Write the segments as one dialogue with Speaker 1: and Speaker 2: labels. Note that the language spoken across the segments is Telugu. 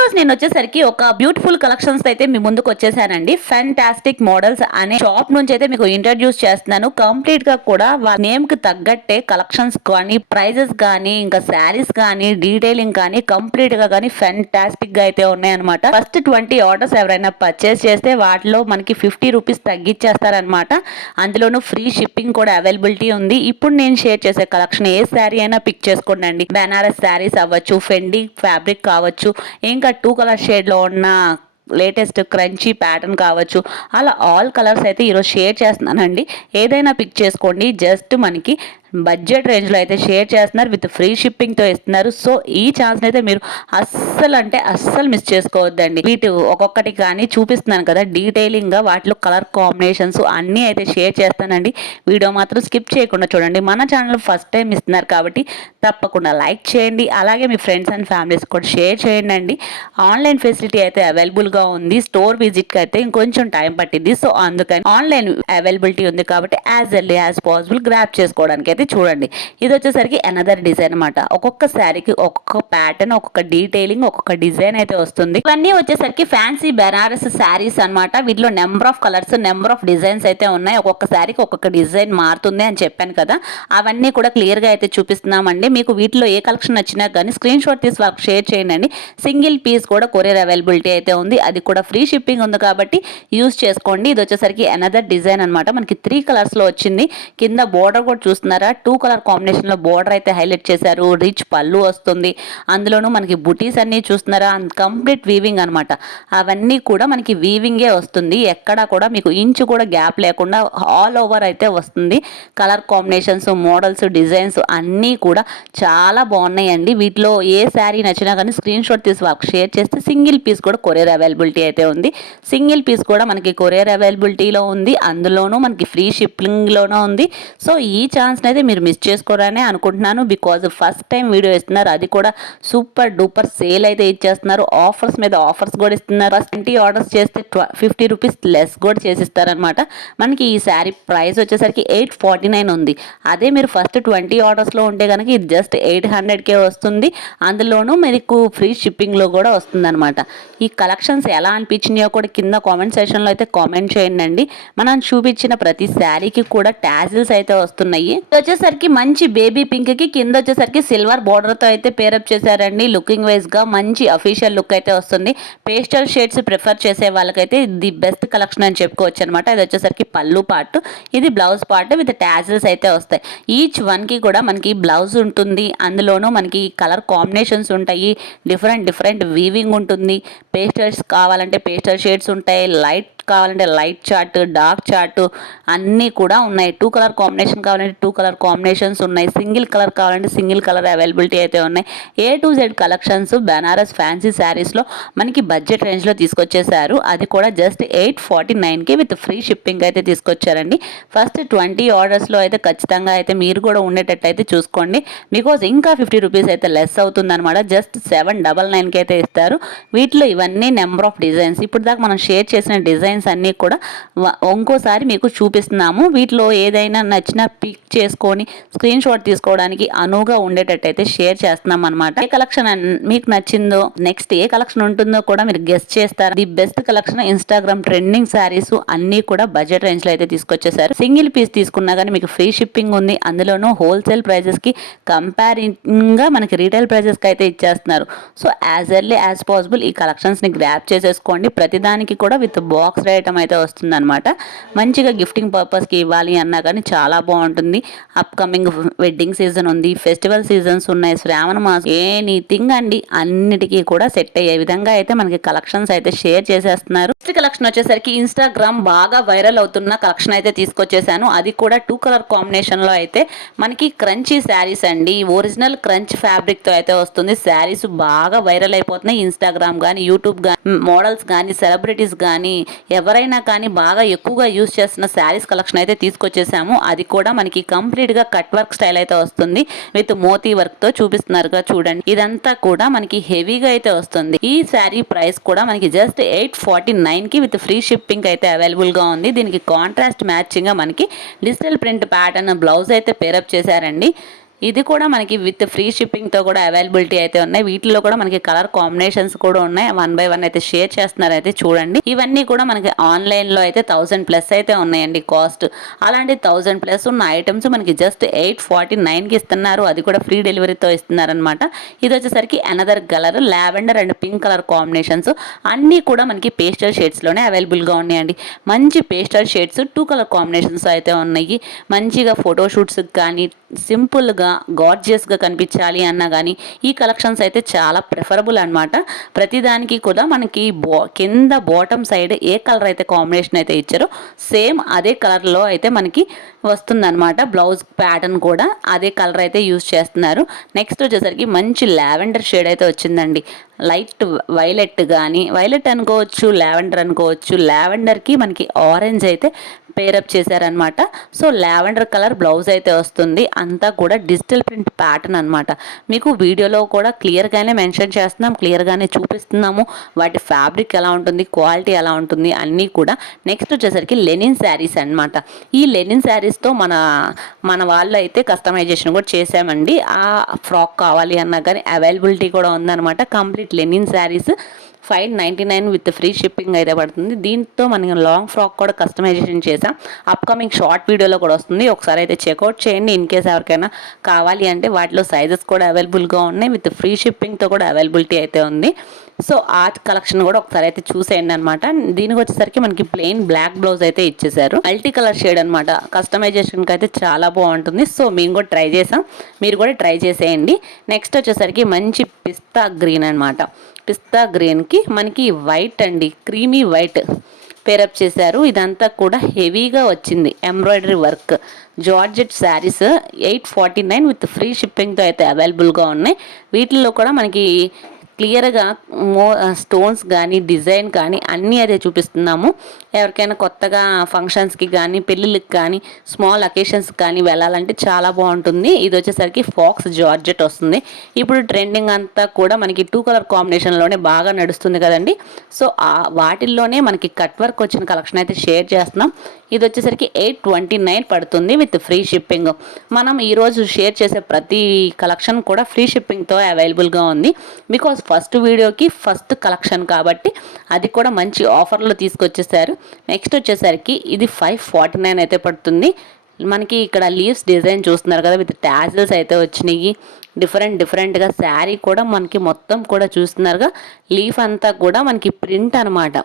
Speaker 1: రోజు నేను వచ్చేసరికి ఒక బ్యూటిఫుల్ కలెక్షన్స్ అయితే మీ ముందుకు వచ్చేసానండి. ఫ్యాంటాస్టిక్ మోడల్స్ అనే షాప్ నుంచి అయితే మీకు ఇంట్రడ్యూస్ చేస్తున్నాను. కంప్లీట్గా కూడా నేమ్కి తగ్గట్టే కలెక్షన్స్ కానీ ప్రైజెస్ కానీ ఇంకా శారీస్ కానీ డీటెయిలింగ్ కానీ కంప్లీట్గా కానీ ఫ్యాంటాస్టిక్గా అయితే ఉన్నాయన్నమాట. ఫస్ట్ ట్వంటీ ఆర్డర్స్ ఎవరైనా పర్చేస్ చేస్తే వాటిలో మనకి ఫిఫ్టీ రూపీస్ తగ్గించేస్తారనమాట అందులోనూ ఫ్రీ షిప్పింగ్ కూడా అవైలబిలిటీ ఉంది. ఇప్పుడు నేను షేర్ చేసే కలెక్షన్ ఏ శారీ అయినా పిక్ చేసుకోండి బెనారస్ శారీస్ అవ్వచ్చు ఫెండి ఫ్యాబ్రిక్ కావచ్చు ఇంకా టూ కలర్ షేడ్లో ఉన్న లేటెస్ట్ క్రంచీ ప్యాటర్న్ కావచ్చు. అలా ఆల్ కలర్స్ అయితే ఈరోజు షేర్ చేస్తున్నానండి. ఏదైనా పిక్ చేసుకోండి. జస్ట్ మనకి బడ్జెట్ రేంజ్లో అయితే షేర్ చేస్తున్నారు విత్ ఫ్రీ షిప్పింగ్తో ఇస్తున్నారు. సో ఈ ఛాన్స్ని అయితే మీరు అస్సలు అంటే అస్సలు మిస్ చేసుకోవద్దండి. వీటి ఒక్కొక్కటి కానీ చూపిస్తున్నాను కదా డీటెయిలింగ్గా వాటిలో కలర్ కాంబినేషన్స్ అన్నీ అయితే షేర్ చేస్తానండి. వీడియో మాత్రం స్కిప్ చేయకుండా చూడండి. మన ఛానల్ ఫస్ట్ టైం ఇస్తున్నారు కాబట్టి తప్పకుండా లైక్ చేయండి. అలాగే మీ ఫ్రెండ్స్ అండ్ ఫ్యామిలీస్ కూడా షేర్ చేయండి అండి. ఆన్లైన్ ఫెసిలిటీ అయితే అవైలబుల్గా ఉంది. స్టోర్ విజిట్కి అయితే ఇంకొంచెం టైం పట్టింది. సో అందుకని ఆన్లైన్ అవైలబిలిటీ ఉంది కాబట్టి as early as possible grab చేసుకోవడానికి అనేది చూడండి. ఇది వచ్చేసరికి అనదర్ డిజైన్ అనమాట ఒక్కొక్క శారీకి ఒక్కొక్క ప్యాటర్న్ ఒక్కొక్క డీటెయిలింగ్ ఒక్కొక్క డిజైన్ అయితే వస్తుంది. ఇవన్నీ వచ్చేసరికి ఫ్యాన్సీ బెనారస్ శారీస్ అన్నమాట. వీటిలో number of colours number of designs అయితే ఉన్నాయి. ఒక్కొక్క శారీకి ఒక్కొక్క డిజైన్ మారుతుంది అని చెప్పాను కదా. అవన్నీ కూడా క్లియర్గా అయితే చూపిస్తున్నామండి. మీకు వీటిలో ఏ కలెక్షన్ వచ్చినా కానీ స్క్రీన్ షాట్ తీసి వాళ్ళకి షేర్ చేయండి. సింగిల్ పీస్ కూడా కొరియర్ అవైలబిలిటీ అయితే ఉంది. అది కూడా ఫ్రీ షిప్పింగ్ ఉంది కాబట్టి యూస్ చేసుకోండి. ఇది వచ్చేసరికి అనదర్ డిజైన్ అనమాట మనకి త్రీ కలర్స్లో వచ్చింది. కింద బోర్డర్ కూడా చూస్తున్నారా? టూ కలర్ కాంబినేషన్లో బోర్డర్ అయితే హైలైట్ చేశారు. రిచ్ పళ్ళు వస్తుంది. అందులోనూ మనకి బుటీస్ అన్నీ చూస్తున్నారా? కంప్లీట్ వీవింగ్ అనమాట అవన్నీ కూడా మనకి వీవింగే వస్తుంది. ఎక్కడా కూడా మీకు ఇంచు కూడా గ్యాప్ లేకుండా ఆల్ ఓవర్ అయితే వస్తుంది. కలర్ కాంబినేషన్స్ మోడల్స్ డిజైన్స్ అన్నీ కూడా చాలా బాగున్నాయండి. వీటిలో ఏ శారీ నచ్చినా కానీ స్క్రీన్ షాట్ తీసి వాళ్ళకి షేర్ చేస్తే సింగిల్ పీస్ కూడా కొరియర్ అవైలబిలిటీ అయితే ఉంది. సింగిల్ పీస్ కూడా మనకి కొరియర్ అవైలబిలిటీలో ఉంది. అందులోనూ మనకి ఫ్రీ షిప్పింగ్లోనూ ఉంది. సో ఈ ఛాన్స్ అయితే మీరు మిస్ చేసుకోరనే అనుకుంటున్నాను. బికాజ్ ఫస్ట్ టైం వీడియో ఇస్తున్నారు అది కూడా సూపర్ డూపర్ సేల్ అయితే ఇచ్చేస్తున్నారు. ఆఫర్స్ మీద ఆఫర్స్ కూడా ఇస్తున్నారు. ఫస్ట్ ట్వంటీ ఆర్డర్స్ చేస్తే ఫిఫ్టీ రూపీస్ లెస్ కూడా చేసిస్తారనమాట మనకి ఈ శారీ ప్రైస్ వచ్చేసరికి ఎయిట్ ఫార్టీ నైన్ ఉంది. అదే మీరు ఫస్ట్ ట్వంటీ ఆర్డర్స్లో ఉంటే కనుక ఇది జస్ట్ ఎయిట్ హండ్రెడ్కే వస్తుంది. అందులోనూ మీకు ఫ్రీ షిప్పింగ్లో కూడా వస్తుందన్నమాట. ఈ కలెక్షన్స్ ఎలా అనిపించినాయో కూడా కింద కామెంట్ సెషన్లో అయితే కామెంట్ చేయండి. అండి మనం చూపించిన ప్రతి శారీకి కూడా ట్యాజిల్స్ అయితే వస్తున్నాయి. వచ్చేసరికి మంచి బేబీ పింక్కి కింద వచ్చేసరికి సిల్వర్ బోర్డర్తో అయితే పేరప్ చేశారండి. లుకింగ్ వైజ్గా మంచి అఫీషియల్ లుక్ అయితే వస్తుంది. పేస్టల్ షేడ్స్ ప్రిఫర్ చేసే వాళ్ళకైతే ది బెస్ట్ కలెక్షన్ అని చెప్పుకోవచ్చు అనమాట ఇది వచ్చేసరికి పళ్ళు పార్ట్ ఇది బ్లౌజ్ పార్ట్ విత్ టాజిల్స్ అయితే వస్తాయి. ఈచ్ వన్కి కూడా మనకి బ్లౌజ్ ఉంటుంది. అందులోనూ మనకి కలర్ కాంబినేషన్స్ ఉంటాయి. డిఫరెంట్ డిఫరెంట్ వీవింగ్ ఉంటుంది. పేస్టల్స్ కావాలంటే పేస్టల్ షేడ్స్ ఉంటాయి. లైట్ కావాలంటే లైట్ చార్ట్ డార్క్ చార్ట్ అన్నీ కూడా ఉన్నాయి. టూ కలర్ కాంబినేషన్ కావాలంటే టూ కలర్ కాంబినేషన్స్ ఉన్నాయి. సింగిల్ కలర్ కావాలంటే సింగిల్ కలర్ అవైలబిలిటీ అయితే ఉన్నాయి. A to Z collections Banaras fancy శారీస్లో మనకి బడ్జెట్ రేంజ్లో తీసుకొచ్చేసారు అది కూడా జస్ట్ ఎయిట్ ఫార్టీ నైన్కి విత్ ఫ్రీ షిప్పింగ్ అయితే తీసుకొచ్చారండి. ఫస్ట్ ట్వంటీ ఆర్డర్స్లో అయితే ఖచ్చితంగా అయితే మీరు కూడా ఉండేటట్టు అయితే చూసుకోండి. బికాజ్ ఇంకా ఫిఫ్టీ రూపీస్ అయితే లెస్ అవుతుందన్నమాట. జస్ట్ సెవెన్ డబల్ నైన్కి అయితే ఇస్తారు. వీటిలో ఇవన్నీ నెంబర్ ఆఫ్ డిజైన్స్. ఇప్పుడు దాకా మనం షేర్ చేసిన డిజైన్స్ అన్నీ కూడా ఇంకోసారి మీకు చూపిస్తున్నాము. వీటిలో ఏదైనా నచ్చిన పిక్ చేసుకొని స్క్రీన్ షాట్ తీసుకోవడానికి అనువుగా ఉండేటట్టు అయితే షేర్ చేస్తున్నాం అనమాట ఏ కలెక్షన్ మీకు నచ్చిందో నెక్స్ట్ ఏ కలెక్షన్ ఉంటుందో కూడా మీరు గెస్ట్ చేస్తారు? The best collection Instagram trending saris అన్నీ కూడా బడ్జెట్ రేంజ్లో అయితే తీసుకొచ్చేసారు. సింగిల్ పీస్ తీసుకున్నా కానీ మీకు ఫ్రీ షిప్పింగ్ ఉంది. అందులోనూ హోల్సేల్ ప్రైజెస్కి కంపారింగ్గా మనకి రీటైల్ ప్రైజెస్కి అయితే ఇచ్చేస్తున్నారు. So as early as possible ఈ కలెక్షన్స్ని గ్రాప్ చేసేసుకోండి. ప్రతిదానికి కూడా విత్ బాక్స్ ఐటమ్ అయితే వస్తుందన్నమాట. మంచిగా గిఫ్టింగ్ పర్పస్కి ఇవ్వాలి అన్నా కానీ చాలా బాగుంటుంది. అప్కమింగ్ వెడ్డింగ్ సీజన్ ఉంది ఫెస్టివల్ సీజన్స్ ఉన్నాయి శ్రావణ మాసం ఎనీథింగ్ అండి అన్నిటికీ కూడా సెట్ అయ్యే విధంగా అయితే మనకి కలెక్షన్స్ అయితే షేర్ చేసేస్తున్నారు. నెక్స్ట్ కలెక్షన్ వచ్చేసరికి ఇన్స్టాగ్రామ్ బాగా వైరల్ అవుతున్న కలెక్షన్ అయితే తీసుకొచ్చేసాను. అది కూడా టూ కలర్ కాంబినేషన్లో అయితే మనకి క్రంచీ శారీస్ అండి. ఒరిజినల్ క్రంచ్ ఫ్యాబ్రిక్తో అయితే వస్తుంది. శారీస్ బాగా వైరల్ అయిపోతున్నాయి. ఇన్స్టాగ్రామ్ కానీ యూట్యూబ్ కానీ మోడల్స్ కానీ సెలబ్రిటీస్ కానీ ఎవరైనా కానీ బాగా ఎక్కువగా యూస్ చేస్తున్న శారీస్ కలెక్షన్ అయితే తీసుకొచ్చేసాము. అది కూడా మనకి కంప్లీట్గా కట్ వర్క్ స్టైల్ అయితే వస్తుంది. విత్ మోతీ వర్క్తో చూపిస్తున్నారుగా చూడండి. ఇదంతా కూడా మనకి హెవీగా అయితే వస్తుంది. ఈ శారీ ప్రైస్ కూడా మనకి జస్ట్ ఎయిట్ ఫార్టీ నైన్కి విత్ ఫ్రీ షిప్పింగ్ అయితే అవైలబుల్గా ఉంది. దీనికి కాంట్రాస్ట్ మ్యాచింగ్గా మనకి డిజిటల్ ప్రింట్ ప్యాటర్న్ బ్లౌజ్ అయితే పేరప్ చేశారండి. ఇది కూడా మనకి విత్ ఫ్రీ షిప్పింగ్తో కూడా అవైలబిలిటీ అయితే ఉన్నాయి. వీటిలో కూడా మనకి కలర్ కాంబినేషన్స్ కూడా ఉన్నాయి. వన్ బై వన్ అయితే షేర్ చేస్తున్నారు అయితే చూడండి. ఇవన్నీ కూడా మనకి ఆన్లైన్లో అయితే థౌసండ్ ప్లస్ అయితే ఉన్నాయండి కాస్ట్ అలాంటి థౌసండ్ ప్లస్ ఉన్న ఐటమ్స్ మనకి జస్ట్ ఎయిట్ ఫార్టీ నైన్కి ఇస్తున్నారు. అది కూడా ఫ్రీ డెలివరీతో ఇస్తున్నారనమాట ఇది వచ్చేసరికి another colour lavender and pink colour combinations అన్నీ కూడా మనకి పేస్టల్ షేడ్స్లోనే అవైలబుల్గా ఉన్నాయండి. మంచి pastel shades two colour combinations అయితే ఉన్నాయి. మంచిగా ఫోటోషూట్స్కి కానీ సింపుల్గా గార్జియస్గా కనిపించాలి అన్నా కానీ ఈ కలెక్షన్స్ అయితే చాలా ప్రిఫరబుల్ అనమాట ప్రతిదానికి కూడా మనకి బా కింద బాటమ్ సైడ్ ఏ కలర్ అయితే కాంబినేషన్ అయితే ఇచ్చారో సేమ్ అదే కలర్లో అయితే మనకి వస్తుందన్నమాట. బ్లౌజ్ ప్యాటర్న్ కూడా అదే కలర్ అయితే యూజ్ చేస్తున్నారు. నెక్స్ట్ వచ్చేసరికి మంచి లావెండర్ షేడ్ అయితే వచ్చిందండి. లైట్ వైలెట్ కానీ వైలెట్ అనుకోవచ్చు లావెండర్ అనుకోవచ్చు లావెండర్కి మనకి ఆరెంజ్ అయితే పేరప్ చేశారనమాట. సో లావెండర్ కలర్ బ్లౌజ్ అయితే వస్తుంది. అంతా కూడా డిజిటల్ ప్రింట్ ప్యాటర్న్ అనమాట. మీకు వీడియోలో కూడా క్లియర్గానే మెన్షన్ చేస్తున్నాం క్లియర్గానే చూపిస్తున్నాము. వాటి ఫ్యాబ్రిక్ ఎలా ఉంటుంది క్వాలిటీ ఎలా ఉంటుంది అన్నీ కూడా. నెక్స్ట్ వచ్చేసరికి లెనిన్ శారీస్ అనమాట. ఈ లెనిన్ శారీస్తో మన మన వాళ్ళు అయితే కస్టమైజేషన్ కూడా చేసామండి ఆ ఫ్రాక్ కావాలి అన్నా కానీ అవైలబిలిటీ కూడా ఉందన్నమాట complete linen saris. Five ninety nine with free shipping అయితే పడుతుంది. దీంతో మనం లాంగ్ ఫ్రాక్ కూడా కస్టమైజేషన్ చేసాం అప్కమింగ్ షార్ట్ వీడియోలో కూడా వస్తుంది. ఒకసారి అయితే చెక్అవుట్ చేయండి. ఇన్ కేస్ ఎవరికైనా కావాలి అంటే వాటిలో సైజెస్ కూడా అవైలబుల్గా ఉన్నాయి. విత్ ఫ్రీ షిప్పింగ్తో కూడా అవైలబిలిటీ అయితే ఉంది. సో ఆ కలెక్షన్ కూడా ఒకసారి అయితే చూసేయండి అనమాట దీనికి వచ్చేసరికి మనకి ప్లెయిన్ బ్లాక్ బ్లౌజ్ అయితే ఇచ్చేసారు మల్టీ కలర్ షేడ్ అనమాట కస్టమైజేషన్కి అయితే చాలా బాగుంటుంది. సో మేము కూడా ట్రై చేసాం మీరు కూడా ట్రై చేసేయండి. నెక్స్ట్ వచ్చేసరికి మంచి పిస్తా గ్రీన్ అనమాట పిస్తా గ్రీన్కి మనకి వైట్ అండి క్రీమీ వైట్ పేరప్ చేశారు. ఇదంతా కూడా హెవీగా వచ్చింది. Embroidery work. Georgette saris eight forty nine with free షిప్పింగ్తో అయితే అవైలబుల్గా ఉన్నాయి. వీటిల్లో కూడా మనకి క్లియర్గా మో స్టోన్స్ కానీ డిజైన్ కానీ అన్నీ అదే చూపిస్తున్నాము. ఎవరికైనా కొత్తగా ఫంక్షన్స్కి కానీ పెళ్ళిళ్ళకి కానీ స్మాల్ అకేషన్స్కి కానీ వెళ్ళాలంటే చాలా బాగుంటుంది. ఇది వచ్చేసరికి ఫాక్స్ జార్జెట్ వస్తుంది. ఇప్పుడు ట్రెండింగ్ అంతా కూడా మనకి టూ కలర్ కాంబినేషన్లోనే బాగా నడుస్తుంది కదండి. సో వాటిల్లోనే మనకి కట్ వర్క్ వచ్చిన కలెక్షన్ అయితే షేర్ చేస్తున్నాం. ఇది వచ్చేసరికి ఎయిట్ ట్వంటీ నైన్ పడుతుంది విత్ ఫ్రీ షిప్పింగ్. మనం ఈరోజు షేర్ చేసే ప్రతి కలెక్షన్ కూడా ఫ్రీ షిప్పింగ్తో అవైలబుల్గా ఉంది. బికాస్ ఫస్ట్ వీడియోకి ఫస్ట్ కలెక్షన్ కాబట్టి అది కూడా మంచి ఆఫర్లో తీసుకొచ్చేసారు. నెక్స్ట్ వచ్చేసరికి ఇది ఫైవ్ ఫార్టీ నైన్ అయితే పడుతుంది. మనకి ఇక్కడ లీవ్స్ డిజైన్ చూస్తున్నారు కదా విత్ ట్యాజిల్స్ అయితే వచ్చినాయి. డిఫరెంట్ డిఫరెంట్గా శారీ కూడా మనకి మొత్తం కూడా చూస్తున్నారుగా. లీఫ్ అంతా కూడా మనకి ప్రింట్ అనమాట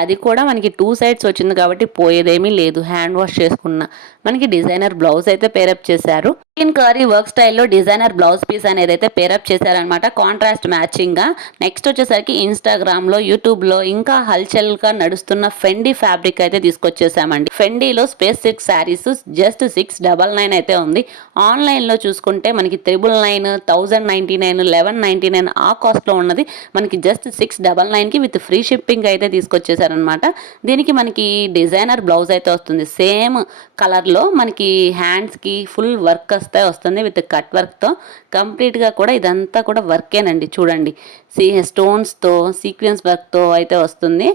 Speaker 1: అది కూడా మనకి టూ సైడ్స్ వచ్చింది కాబట్టి పోయేదేమీ లేదు. హ్యాండ్ వాష్ చేసుకున్న. మనకి డిజైనర్ బ్లౌజ్ అయితే పేరప్ చేశారు. చికెన్ కర్రీ వర్క్ స్టైల్లో డిజైనర్ బ్లౌజ్ పీస్ అనేది అయితే పేరప్ చేశారనమాట కాంట్రాస్ట్ మ్యాచింగ్గా నెక్స్ట్ వచ్చేసరికి ఇన్స్టాగ్రామ్లో యూట్యూబ్లో ఇంకా హల్చల్గా నడుస్తున్న ఫెండీ ఫ్యాబ్రిక్ అయితే తీసుకొచ్చేసామండి. ఫెండీలో space six saris just just six double nine అయితే ఉంది. ఆన్లైన్లో చూసుకుంటే మనకి triple nine thousand ninety nine eleven ninety nine ఆ కాస్ట్లో ఉన్నది. మనకి జస్ట్ సిక్స్ డబల్ నైన్కి విత్ ఫ్రీ షిప్పింగ్ అయితే తీసుకొచ్చేసారనమాట దీనికి మనకి డిజైనర్ బ్లౌజ్ అయితే వస్తుంది. సేమ్ కలర్లో మనకి హ్యాండ్స్కి ఫుల్ వర్క్ వస్తే వస్తుంది విత్ కట్ వర్క్తో. కంప్లీట్గా కూడా ఇదంతా కూడా వర్కేనండి. చూడండి. సీ స్టోన్స్తో సీక్వెన్స్ వర్క్తో అయితే వస్తుంది.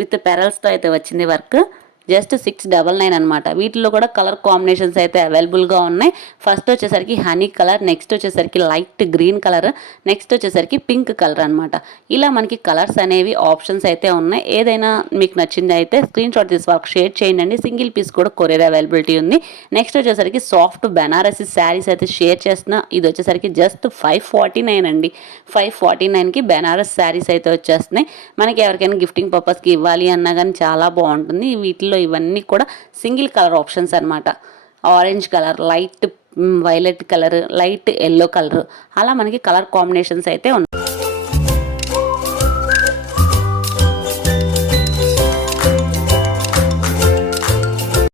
Speaker 1: విత్ పెరల్స్తో అయితే వచ్చింది work. Just six double nine అనమాట వీటిలో కూడా కలర్ కాంబినేషన్స్ అయితే అవైలబుల్గా ఉన్నాయి. ఫస్ట్ వచ్చేసరికి హనీ కలర్ నెక్స్ట్ వచ్చేసరికి లైట్ గ్రీన్ కలర్ నెక్స్ట్ వచ్చేసరికి పింక్ కలర్ అనమాట ఇలా మనకి కలర్స్ అనేవి ఆప్షన్స్ అయితే ఉన్నాయి. ఏదైనా మీకు నచ్చింది అయితే స్క్రీన్ షాట్ తీసి వాళ్ళకి షేర్ చేయండి. సింగిల్ పీస్ కూడా కొరియర్ అవైలబిలిటీ ఉంది. నెక్స్ట్ వచ్చేసరికి సాఫ్ట్ బెనారసీ శారీస్ అయితే షేర్ చేస్తున్నా. ఇది వచ్చేసరికి జస్ట్ ఫైవ్ ఫార్టీ నైన్ అండి. ఫైవ్ ఫార్టీ నైన్కి బెనారస్ శారీస్ అయితే వచ్చేస్తున్నాయి. మనకి ఎవరికైనా గిఫ్టింగ్ పర్పస్కి ఇవ్వాలి అన్నా కానీ చాలా బాగుంటుంది. వీటిలో ఇవన్నీ కూడా సింగిల్ కలర్ ఆప్షన్స్ అనమాట orange colour light violet colour light yellow colour. అలా మనకి కలర్ కాంబినేషన్స్ అయితే ఉన్నాయి